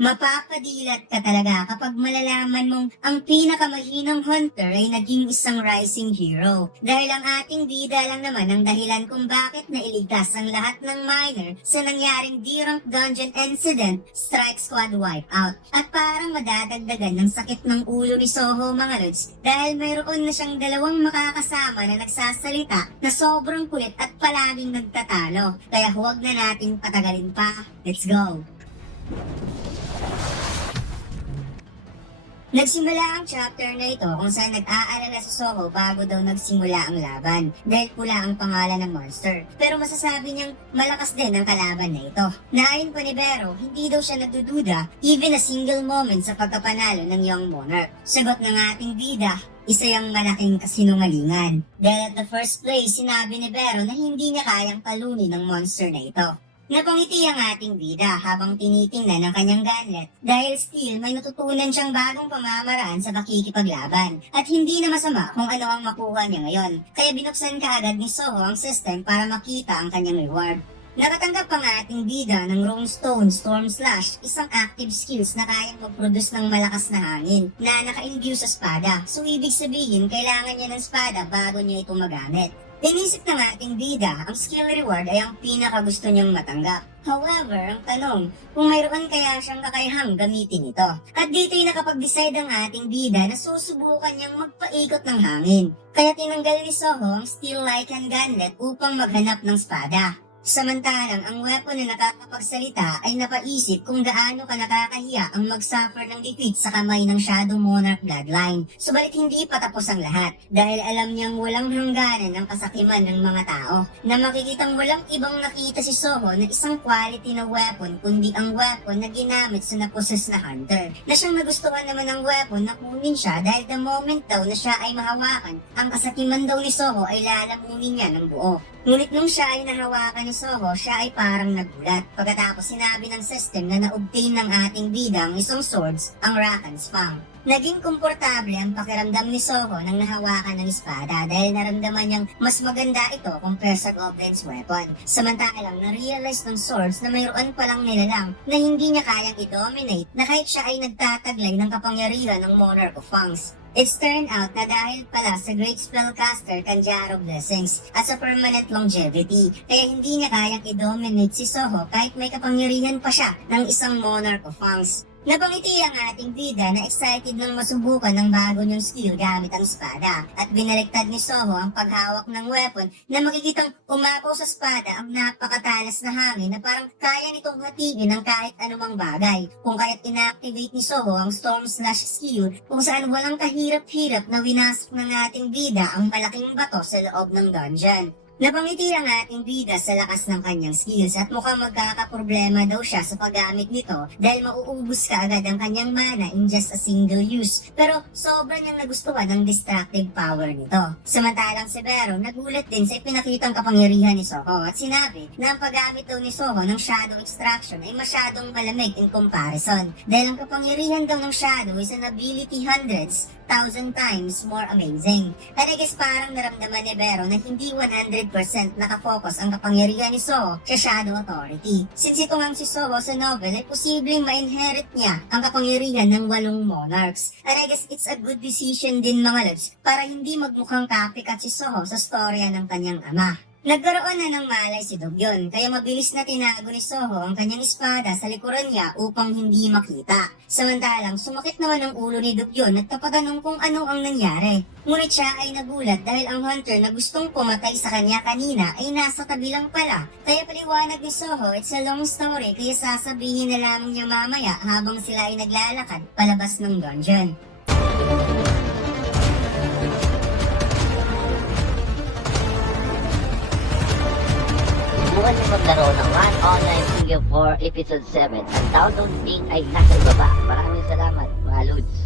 Mapapadilat ka talaga kapag malalaman mong ang pinakamahinang hunter ay naging isang rising hero. Dahil ang ating bida lang naman ang dahilan kung bakit nailigtas ang lahat ng miner sa nangyaring D-rank dungeon incident, Strike Squad wipeout. At parang madadagdagan ng sakit ng ulo ni Soho mga lods dahil mayroon na siyang dalawang makakasama na nagsasalita na sobrang kulit at palaging nagtatalo. Kaya huwag na nating patagalin pa. Let's go! Nagsimula ang chapter na ito kung saan nag-aalala si Soho bago daw nagsimula ang laban dahil pula ang pangalan ng monster. Pero masasabi niyang malakas din ang kalaban na ito. Naayon pa ni Vero, hindi daw siya nagdududa even a single moment sa pagkapanalo ng Young Monarch. Sagot ng ating bida, isa yung malaking kasinungalingan. Dahil at the first place, sinabi ni Vero na hindi niya kayang talunin ng monster na ito. Napangiti ang ating bida habang tinitingnan ang kanyang gunlet dahil still may natutunan siyang bagong pamamaraan sa pakikipaglaban at hindi na masama kung ano ang makuha niya ngayon. Kaya binuksan kaagad ni Soho ang system para makita ang kanyang reward. Nakatanggap ang ating bida ng Rune Stone Storm Slash, isang active skills na kayang mag-produce ng malakas na hangin na naka-imbue sa espada. So ibig sabihin, kailangan niya ng espada bago niya ito magamit. Inisip ng ating bida, ang skill reward ay ang pinakagusto niyang matanggap. However, ang tanong, kung mayroon kaya siyang kakayahang gamitin ito. At dito'y nakapag-decide ang ating bida na susubukan niyang magpaikot ng hangin. Kaya tinanggal ni Soho ang Steel Lycan Gunlet upang maghanap ng espada. Samantalang ang weapon na nakakapagsalita ay napaisip kung gaano ka nakakahiya ang mag-suffer ng defeat sa kamay ng Shadow Monarch Bloodline. Subalit hindi pa tapos ang lahat dahil alam niyang walang hangganan ang kasakiman ng mga tao na makikitang walang ibang nakita si Soho na isang quality na weapon kundi ang weapon na ginamit sa naposes na hunter. Na siyang nagustuhan naman ng weapon na kunin siya dahil the moment daw na siya ay mahawakan, ang kasakiman daw ni Soho ay lalamunin niya ng buo. Ngunit nung siya ay nahawakan ni Soho, siya ay parang nagulat. Pagkatapos sinabi ng system na na-obtain ng ating bida ang isang swords, ang Rakan's Fang. Naging komportable ang pakiramdam ni Soho nang nahawakan ng espada dahil naramdaman niyang mas maganda ito compare sa Goblin's weapon. Samantalang na-realize ng swords na mayroon palang nilalang na hindi niya kayang i-dominate na kahit siya ay nagtataglay ng kapangyarihan ng Monarch of Fangs. It's turned out na dahil pala sa Great Spellcaster Kanjaro Blessings at sa permanent longevity, kaya hindi niya kayang i-dominate si Soho kahit may kapangyarihan pa siya ng isang Monarch of Fangs. Napangiti ang ating bida na excited nang masubukan ng bago niyong skill gamit ang espada at binaliktad ni Soho ang paghawak ng weapon na makikitang umapaw sa espada ang napakatalas na hangin na parang kaya nitong hatiin ng kahit anumang bagay. Kung kaya't inactivate ni Soho ang Storm Slash skill kung saan walang kahirap-hirap na winasok ng ating bida ang malaking bato sa loob ng dungeon. Napangiti ang ating bida sa lakas ng kanyang skills at mukhang magkakaproblema daw siya sa paggamit nito dahil mauubos ka agad ang kanyang mana in just a single use. Pero sobra niyang nagustuhan ang destructive power nito. Samantalang si Vero nagulat din sa ipinakitang kapangyarihan ni Soho at sinabi na ang paggamit daw ni Soho ng Shadow Extraction ay masyadong malamig in comparison dahil ang kapangyarihan daw ng Shadow is an ability hundreds, 1,000 times more amazing. At I guess parang naramdaman ni Vero na hindi 100% nakafocus ang kapangyarihan ni Soho sa Shadow Authority. Since ito ngang si Soho sa novel ay posibleng ma-inherit niya ang kapangyarihan ng 8 monarchs. And I guess it's a good decision din mga lods para hindi magmukhang copycat si Soho sa storya ng kanyang ama. Nagkaroon na ng malay si Dogyon, kaya mabilis na tinago ni Soho ang kanyang espada sa likuran niya upang hindi makita. Samantalang sumakit naman ang ulo ni Dogyon at kapatanong kung ano ang nangyari. Ngunit siya ay nagulat dahil ang hunter na gustong pumatay sa kanya kanina ay nasa tabi lang pala. Kaya paliwanag ni Soho, it's a long story kaya sasabihin na lamang niya mamaya habang sila ay naglalakad palabas ng dungeon. Subukan niyo maglaro ng Run Online Studio 4 Episode 7. Ang download link ay nasa ibaba. Maraming salamat, mga Lods.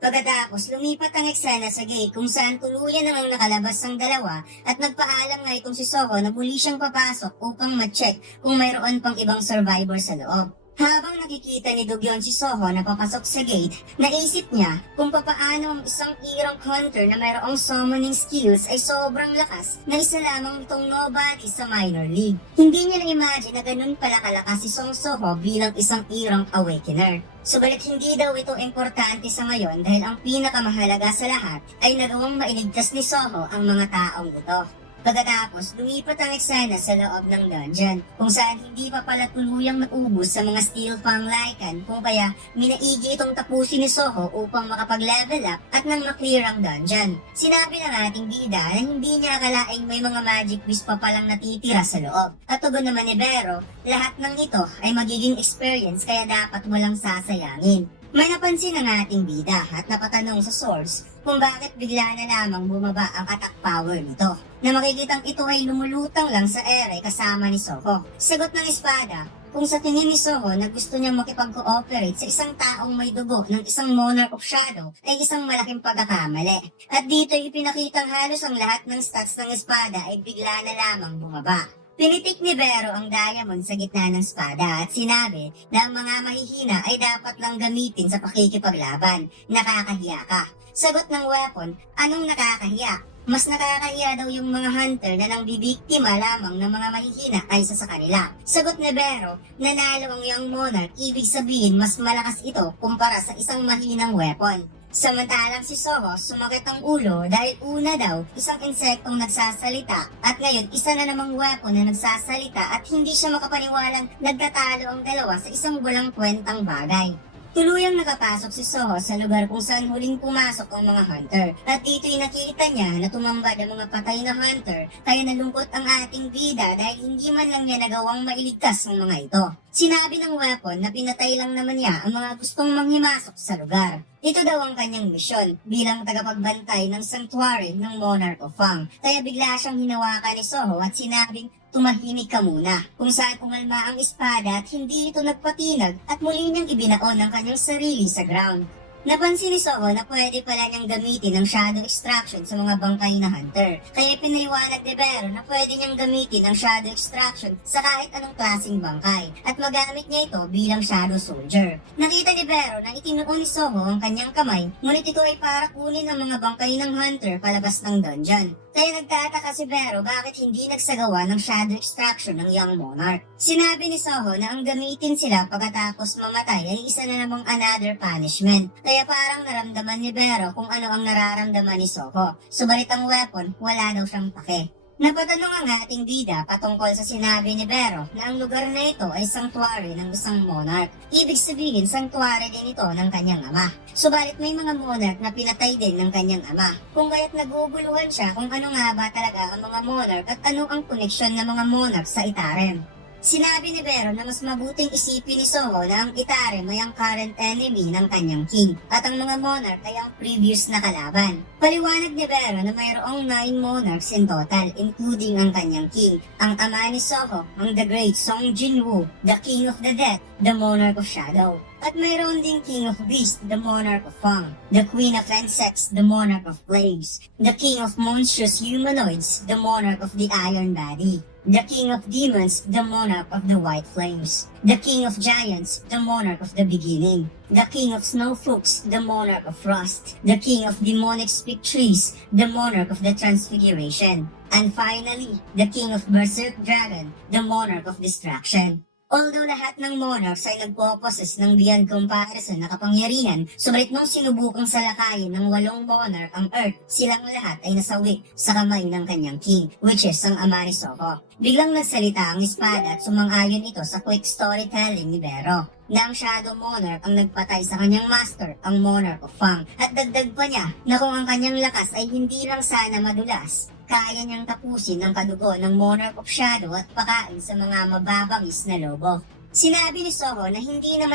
Pagkatapos, lumipat ang eksena sa gate kung saan tuluyan namang nakalabas ang dalawa at nagpaalam nga itong si Soho na muli siyang papasok upang ma-check kung mayroon pang ibang survivor sa loob. Habang nakikita ni Dugyon si Soho na papasok sa gate, naisip niya kung papaano ang isang irang hunter na mayroong summoning skills ay sobrang lakas na isa lamang itong nobody sa minor league. Hindi niya na-imagine na ganun pala kalakas si Song Soho bilang isang irang awakener. Subalit hindi daw ito importante sa ngayon dahil ang pinakamahalaga sa lahat ay nagawang mailigtas ni Soho ang mga taong ito. Pagkatapos, lumipat ang eksena sa loob ng dungeon, kung saan hindi pa pala tuluyang naubos sa mga steel fang lycan kung kaya minaigi itong tapusin ni Soho upang makapag-level up at nang maklear ang dungeon. Sinabi ng ating bida na hindi niya akalaing may mga magic beast pa palang natitira sa loob. At tugon naman ni Vero, lahat ng ito ay magiging experience kaya dapat walang sasayangin. May napansin ang ating bida at napatanong sa source kung bakit bigla na lamang bumaba ang attack power nito, na makikitang ito ay lumulutang lang sa ere kasama ni Soho. Sagot ng espada, kung sa tingin ni Soho na gusto niyang makipag-cooperate sa isang taong may dugo ng isang Monarch of Shadow ay isang malaking pagkakamali. At dito ipinakitang halos ang lahat ng stats ng espada ay bigla na lamang bumaba. Pinitik ni Vero ang diamond sa gitna ng espada at sinabi na ang mga mahihina ay dapat lang gamitin sa pakikipaglaban. Nakakahiya ka. Sagot ng weapon, anong nakakahiya? Mas nakakahiya daw yung mga hunter na nang bibiktima lamang ng mga mahihina kaysa sa kanila. Sagot ni Vero, nanalo ang Young Monarch, ibig sabihin mas malakas ito kumpara sa isang mahinang weapon. Samantalang si Soho sumakit ang ulo dahil una daw isang insektong nagsasalita at ngayon isa na namang weapon na nagsasalita at hindi siya makapaniwalang nagtatalo ang dalawa sa isang walang kwentang bagay. Tuluyang nakapasok si Soho sa lugar kung saan huling pumasok ang mga hunter at dito'y nakita niya na tumambad ang mga patay na hunter kaya nalungkot ang ating bida dahil hindi man lang niya nagawang mailigtas ang mga ito. Sinabi ng weapon na pinatay lang naman niya ang mga gustong manghimasok sa lugar. Ito daw ang kanyang misyon bilang tagapagbantay ng sanctuary ng Monarch of Fang. Kaya bigla siyang hinawakan ni Soho at sinabing, tumahimik ka muna, kung saan umalma ang espada at hindi ito nagpatinag at muli niyang ibinaon ang kanyang sarili sa ground. Napansin ni Soho na pwede pala niyang gamitin ang shadow extraction sa mga bangkay na hunter. Kaya pinaliwanag ni Vero na pwede niyang gamitin ang shadow extraction sa kahit anong klaseng bangkay at magamit niya ito bilang shadow soldier. Nakita ni Vero na itinuon ni Soho ang kanyang kamay, ngunit ito ay para kunin ang mga bangkay ng hunter palabas ng dungeon. Kaya nagtataka si Vero bakit hindi nagsagawa ng shadow extraction ng Young Monarch. Sinabi ni Soho na ang gamitin sila pagkatapos mamatay ay isa na namang another punishment. Kaya parang naramdaman ni Vero kung ano ang nararamdaman ni Soho. Subalit ang weapon, wala daw siyang pake. Napatanong ang ating bida patungkol sa sinabi ni Vero na ang lugar na ito ay sanctuary ng isang monarch. Ibig sabihin, sanctuary din ito ng kanyang ama. Subalit may mga monarch na pinatay din ng kanyang ama. Kung kaya't naguguluhan siya kung ano nga ba talaga ang mga monarch at ano ang koneksyon ng mga monarch sa Itarem. Sinabi ni Vero na mas mabuting isipin ni Soho na ang Itarem ay ang current enemy ng kanyang king at ang mga monarch ay ang previous na kalaban. Paliwanag ni Vero na mayroong 9 monarchs in total including ang kanyang king. Ang ama ni Soho, ang the great Song Jinwoo, the king of the death, the monarch of shadow. At mayroon ding king of beast, the monarch of Fang, the queen of insects, the monarch of flames, the king of monstrous humanoids, the monarch of the iron body, the king of demons, the monarch of the white flames, the king of giants, the monarch of the beginning, the king of snowflakes, the monarch of frost, the king of demonic speak trees, the monarch of the transfiguration, and finally, the king of berserk dragon, the monarch of destruction. Although lahat ng monarchs ay nagpo-possess ng beyond comparison na kapangyarihan, subalit nung sinubukang salakayin ng 8 monarch ang Earth, silang lahat ay nasawi sa kamay ng kanyang king, which is ang ama ni Soho. Biglang nagsalita ang espada at sumang-ayon ito sa quick storytelling ni Vero na ang Shadow Monarch ang nagpatay sa kanyang master, ang Monarch of Fang. At dagdag pa niya na kung ang kanyang lakas ay hindi lang sana madulas, kaya niyang tapusin ang kadugo ng Monarch of Shadow at pakain sa mga mababangis na lobo. Sinabi ni Soho na hindi niya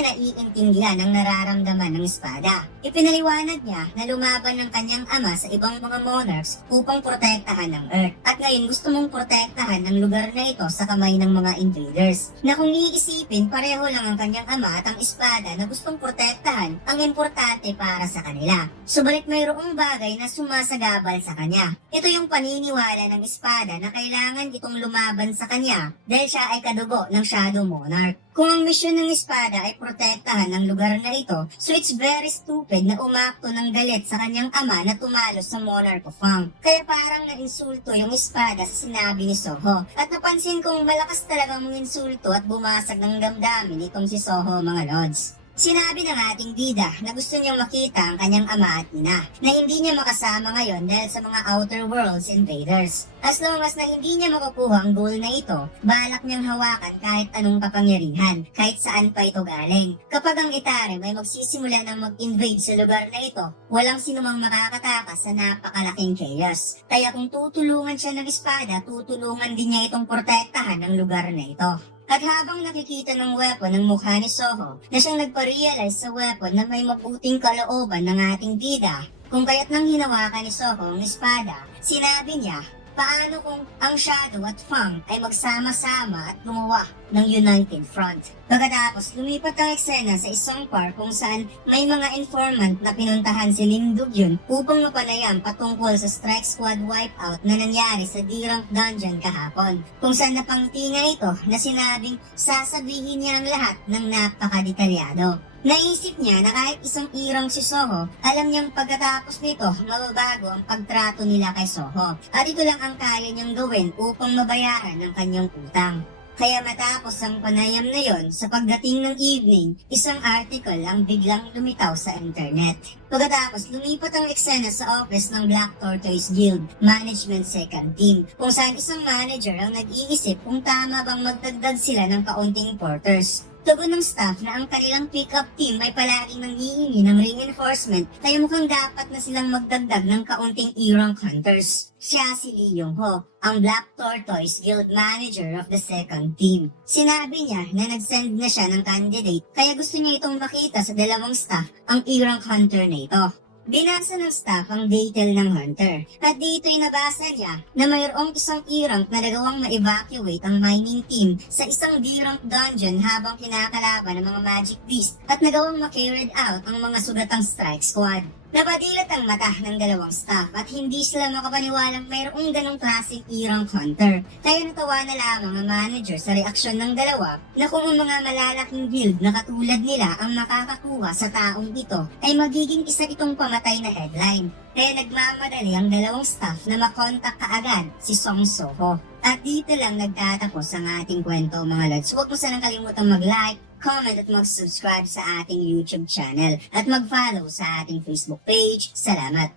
naiintindihan ang nararamdaman ng espada. Ipinaliwanag niya na lumaban ng kanyang ama sa ibang mga monarchs upang protektahan ng Earth. At ngayon gusto mong protektahan ang lugar na ito sa kamay ng mga invaders. Na kung iisipin, pareho lang ang kanyang ama at ang espada na gustong protektahan ang importante para sa kanila. Subalit mayroong bagay na sumasagabal sa kanya. Ito yung paniniwala ng espada na kailangan itong lumaban sa kanya dahil siya ay kadugo ng ng Shadow Monarch. Kung ang misyon ng espada ay protektahan ang lugar na ito, so it's very stupid na umakto ng galit sa kanyang ama na tumalo sa Monarch of Fang. Kaya parang nainsulto yung espada sa sinabi ni Soho. At napansin kong malakas talagang insulto at bumasag ng damdamin itong si Soho, mga lods. Sinabi ng ating bida na gusto niyang makita ang kanyang ama at ina, na hindi niya makasama ngayon dahil sa mga Outer Worlds invaders. As long as na hindi niya makukuha ang goal na ito, balak niyang hawakan kahit anong kapangyarihan, kahit saan pa ito galing. Kapag ang Itarim ay magsisimula ng mag-invade sa lugar na ito, walang sinumang makakatakas sa napakalaking chaos. Kaya kung tutulungan siya ng espada, tutulungan din niya itong protektahan ang lugar na ito. At habang nakikita ng weapon ng mukha ni Soho, na siyang nagpa-realize sa weapon na may mabuting kalooban ng ating bida, kung kaya't nang hinawakan ni Soho ang espada, sinabi niya, paano kung ang Shadow at Fang ay magsama-sama at gumawa ng United Front. Pagkatapos, lumipat ang eksena sa isang park kung saan may mga informant na pinuntahan si Ling Dugyun upang mapanayam patungkol sa Strike Squad wipeout na nangyari sa D-Rank Dungeon kahapon. Kung saan napangiti nga ito na sinabing sasabihin niya ang lahat ng napakadetalyado. Naisip niya na kahit isang irang si Soho, alam niyang pagkatapos nito, mababago ang pagtrato nila kay Soho. At ito lang ang kaya niyang gawin upang mabayaran ang kanyang utang. Kaya matapos ang panayam na yon, sa pagdating ng evening, isang article ang biglang lumitaw sa internet. Pagkatapos, lumipat ang eksena sa office ng Black Tortoise Guild Management Second Team, kung saan isang manager ang nag-iisip kung tama bang magdagdag sila ng kaunting porters. Tugon ng staff na ang kanilang pick-up team ay palaging nanghihingi ng reinforcement, kaya mukhang dapat na silang magdagdag ng kaunting E-rank hunters. Siya si Lee Yong-ho, ang Black Tortoise Guild Manager of the second team. Sinabi niya na nag-send na siya ng candidate, kaya gusto niya itong makita sa dalawang staff ang E-rank hunter na ito. Binasa ng staff ang detail ng hunter, at dito'y nabasa niya na mayroong isang E-rank na nagawang ma-evacuate ang mining team sa isang D-rank dungeon habang kinakalaban ng mga magic beast at nagawang ma-carried out ang mga sugatang strike squad. Napadilat ang mata ng dalawang staff at hindi sila makapaniwalang mayroong ganong klaseng E-rank hunter. Kaya natawa na lamang ang manager sa reaksyon ng dalawa na kung ang mga malalaking guild na katulad nila ang makakakuha sa taong ito ay magiging isa itong pamatay na headline. Kaya nagmamadali ang dalawang staff na makontak kaagad si Song Soho. At dito lang nagtatapos ang ating kwento, mga lods. Huwag mo sanang kalimutang mag-like, comment at mag-subscribe sa ating YouTube channel at mag-follow sa ating Facebook page. Salamat!